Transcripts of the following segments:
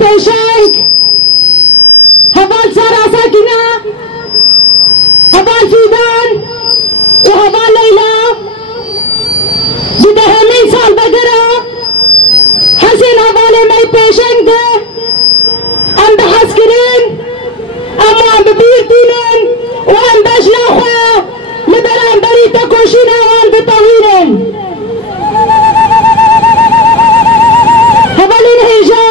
पेशाइक हवाल सारा साकिना हवाल फीदान وهبال ليلى جدها من سال بقرة حسين هبالي ما يبيشن ده أم بحسكرين أم ببيرتين وأم بجلاخوا لبرام بريتا كوشينا وأم بطويلين هبالي نهيجا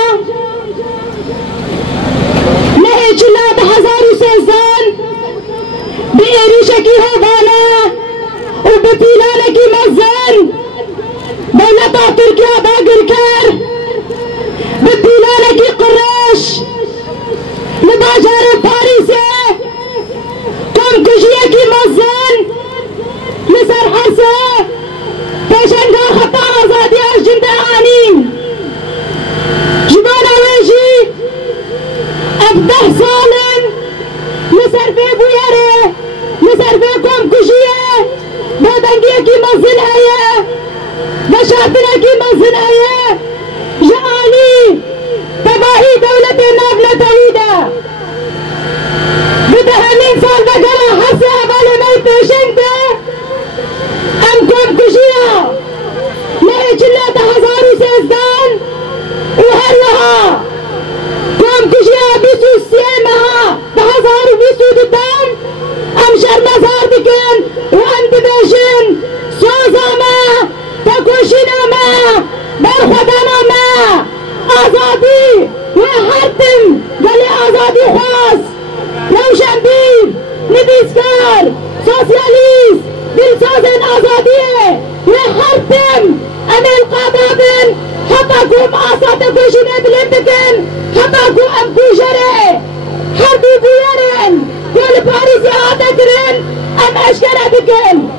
نهيج الله بحزار وسيزان بإيريشكي هبانا وببيلانكي مزان بينتا تركيا باقر كار ببيلانكي قراش لباجار باريسي كم كجيكي مزان لسر حرسي بيشنقا خطا آزادي أجند آنين جبانا ويجي أبده صالن لسر في بويري لسر فيكم كجيه بدنگی مزن ہے بشاتنا کی مزن ہے جعالی تباہی دولت نابلہ تویدہ بدہمین سال بگرہ حسے حوالے میں پیشنگ دے ام کم کشیا میرے چلت ہزاروں سے ازدان وہر وہا کم کشیا بیسو سیمہا بہزاروں بیسو دتان ام شرمزار دکن وأم ببيجين صوزا ما تكوشينا ما برخدنا ما آزادي وحرتم قالي آزادي خاص روشن بيب نبيسكار سوسياليست بالسوزن آزادية وحرتم أمين قابابن حطاكم آسا تكوشينا بلندكن حطاكم أم كوشري حربي بويرين كل باريسي آتكرين أم أشكر بكم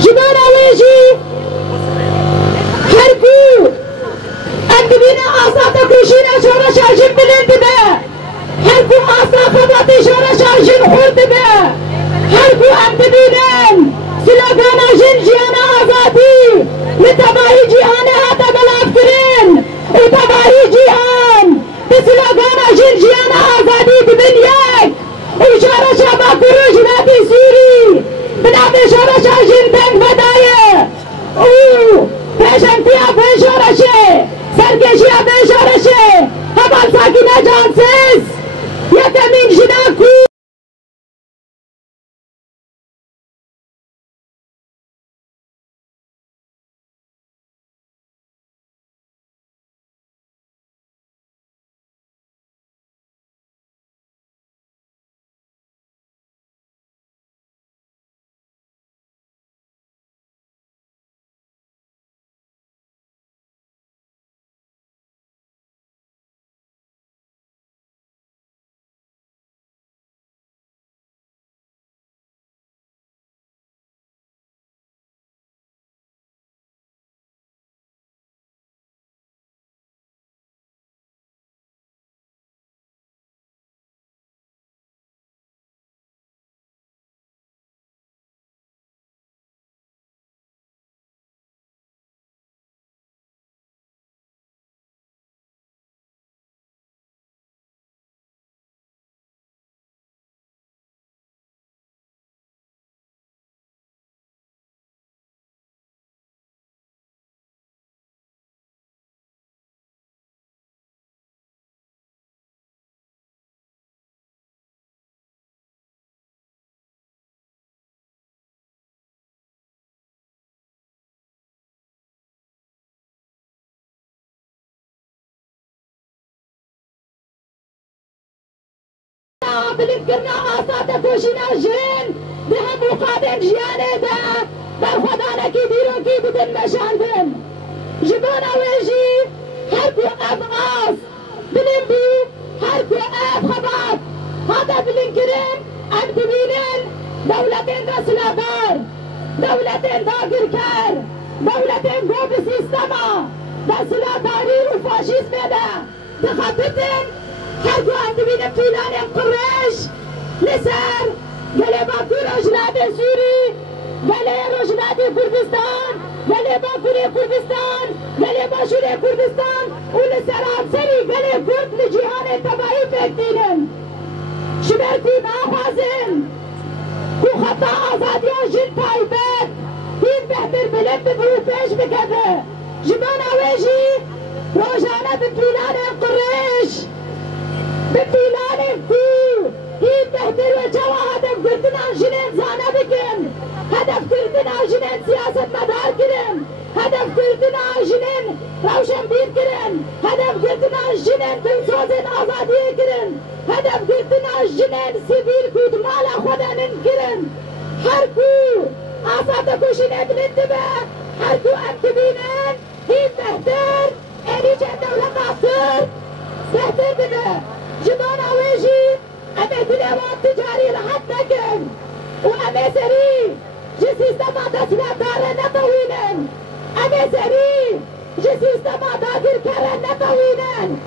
جبانا ويجي حركو أكبينا أصلا تكوشينا شورا شاجين بالانتباه حركو أصلا فضاتي شورا شاجين حرتباه حركو أكبينان سلاقانا جنجيانا أزادي لتباهي جيهاني هاتا بالأفكرين وتباهي جيهان بسلاقانا جنجيانا أزادي ببنياك وشارة شابا كروج نادي سوري بنادي شارة شاجين بنك بداية پیشن تیا پیشارشه سرکشی پیشارشه هبال ساکینه جانسه بلنكرنا آسات كوشنا جن دهم وقادم جياني دا در خدانا كي ديرو كي بدن مشاندن جبانا ويجي هركو أفعاص بلنبو هركو أفخبات هذا بلنكرن أكتبينن دولتين دا سلابار دولتين دا قركار دولتين قوب سيستما دا سلاتاري وفاشيزم دا تخطتن هركو أكتبينن فيلان قريش لسر قالي باكو رجلات سوري قالي رجلات كردستان قالي باكوري كردستان قالي باشوري كردستان ولسر عبسري قالي كرد لجيهان تبعي فكتينن شبركو ناخوازن كو خطا آزاديا جن تايبت هين بهتر بلد برو پیش بكذا جبانا ويجي روجانا بفيلان قريش بفيلان كو هين بهتر وجوا هدف كردنا جنين زانا بكن هدف كردنا جنين سياسة مدار كرن هدف كردنا جنين روشن بير كرن هدف كردنا جنين بنسوزن آزادية كرن هدف كردنا جنين سيفيل كود مالا خدا ننكرن هركو آساتا كوشين بننتبه هركو أمتبينن هين بهتر إليجا دولة قاصر بهتر بده جبانا ويجي أمي تليوان تجاري لحد نكن وأمي سري جسيستما تسلم دارن نطوينن أمي سري جسيستما داكر كرن نطوينن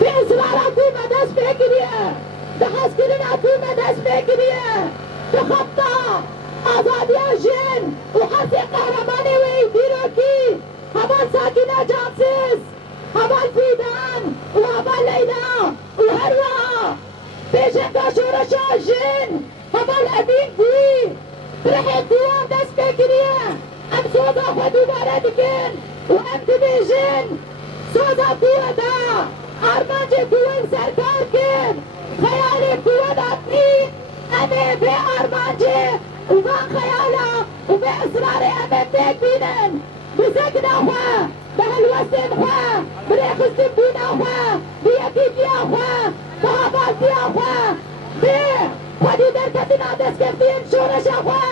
بإصرار حكومة دست فكرية بحسكرين حكومة دست فكرية بخطة آزادية جن وحسي قهرماني ويديروكي همان ساكنة جانسيس همان فيدان وهمان ليلى وهروة بيجن داشورة شاجن همان أبين فيه برحي قوام دست فكرية أم صودا خدو باردكن وأم تبيجن صودا قوة دا أرمانجي قوة سركار كن خيالي قوة داتني أمي بي أرمانجي وما خيالا وبإصراري أمي بيك بينن بسكنا أخوة بهالوسن أخوة بريخستن بينا أخوة بيكيكي أخوة بهابالتي أخوة بي خدي دركتنا دسكفتين شورش أخوة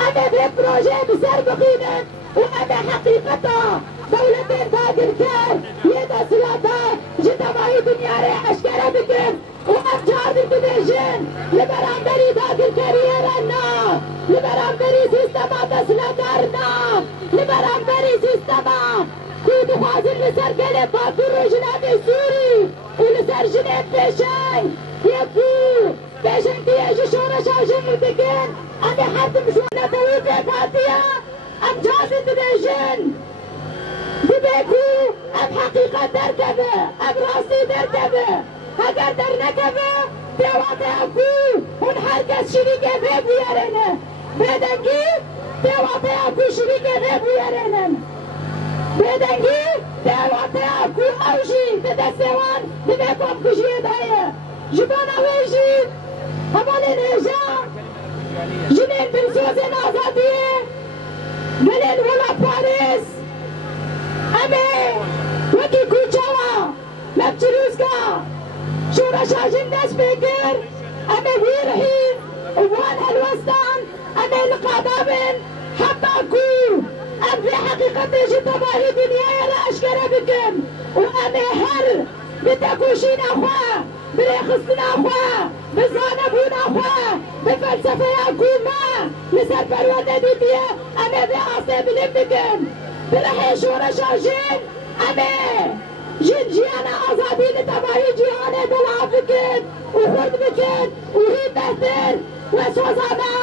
أمي بي بروجي بسر بخينن وأمي حقيقتا دولتين باقر كار يدا سلاتا جتماعي دنيا ري أشكرا بكن وأمجار بالبديجن لبرامبري باقر كاريرنا لبرامبري سيستما تسلاتارنا لبرامبري سيستما كودو خازن لسر قلب باكر رجنات سوري ولسر جنين بيشاي يكو بيشن تيجي شورا شاجن بكن أمي حد مشونا توي بيكاتيا أمجار بالبديجن ببيكو ام حقيقة دركبه ام راسي دركبه اگر در نکبه دیوات اکو اون هرکس شریکه به بیارنه بدنگی دیوات اکو شریکه به بیارنه بدنگی دیوات اکو اوشی بدستوان ببیکم کشیه دایه جبانا ویجی همان نیجا جنین بنسوزن آزادیه گلین ولا پاریس أمي وكي كوشاوا مبتروسكا شورا شاجن ناس بكر أمي ويرحين وان هالوستان أمي القادمين حتى كو أم في حقيقة جتباهي دنيا يلا أشكرا بكم وأمي هر بتكوشين أخوا بريخصنا أخوا بزانبون أخوا بفلسفة أكوما لسر برودة دنيا أمي بعاصي بلم بكم برحي شورا شاجين أمي جن جيانا آزادي لتباهي جيانا دلعفكن وخد بكن وهي بهتر وسوزاما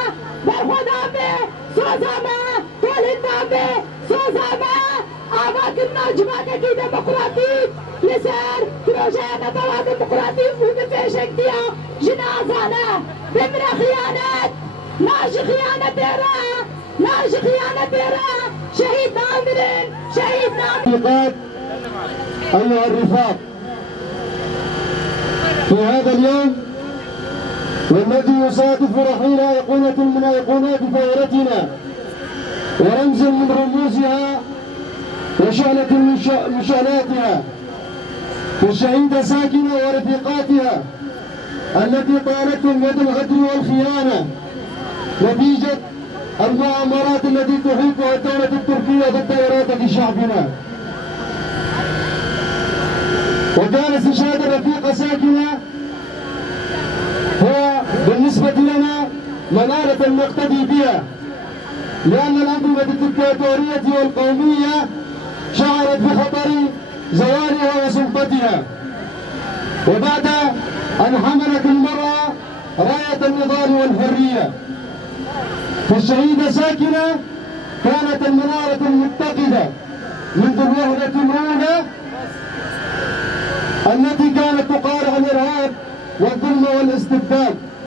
برخدامي سوزاما كولندامي سوزاما آماكنا جماعة كي ديمقراطي لسر بروجانا طوال ديمقراطي وبفيشك ديا جنازانا بمرا خيانات ماشي خيانة تيرا ماشي خيانة تيرا شهيد نامرين شهيد نامرين. أيها الرفاق، في هذا اليوم والذي يصادف رحيل أيقونة من أيقونات ثورتنا ورمز من رموزها وشعلة من شعلاتها، الشهيدة ساكنة ورفيقاتها التي طالتهم يد الغدر والخيانة نتيجة المؤامرات التي تحيطها الدولة التركية ضد إرادة شعبنا. وكان استشهاد الرفيق ساكنة هو بالنسبة لنا منارة نقتدي بها، لأن الأنظمة الدكتاتورية والقومية شعرت بخطر زوالها وسلطتها، وبعد أن حملت المرأة راية النضال والحرية. فالشهيدة ساكنة كانت المنارة المتقدة منذ الوهلة الأولى التي كانت تقارع الإرهاب والظلم والاستبداد.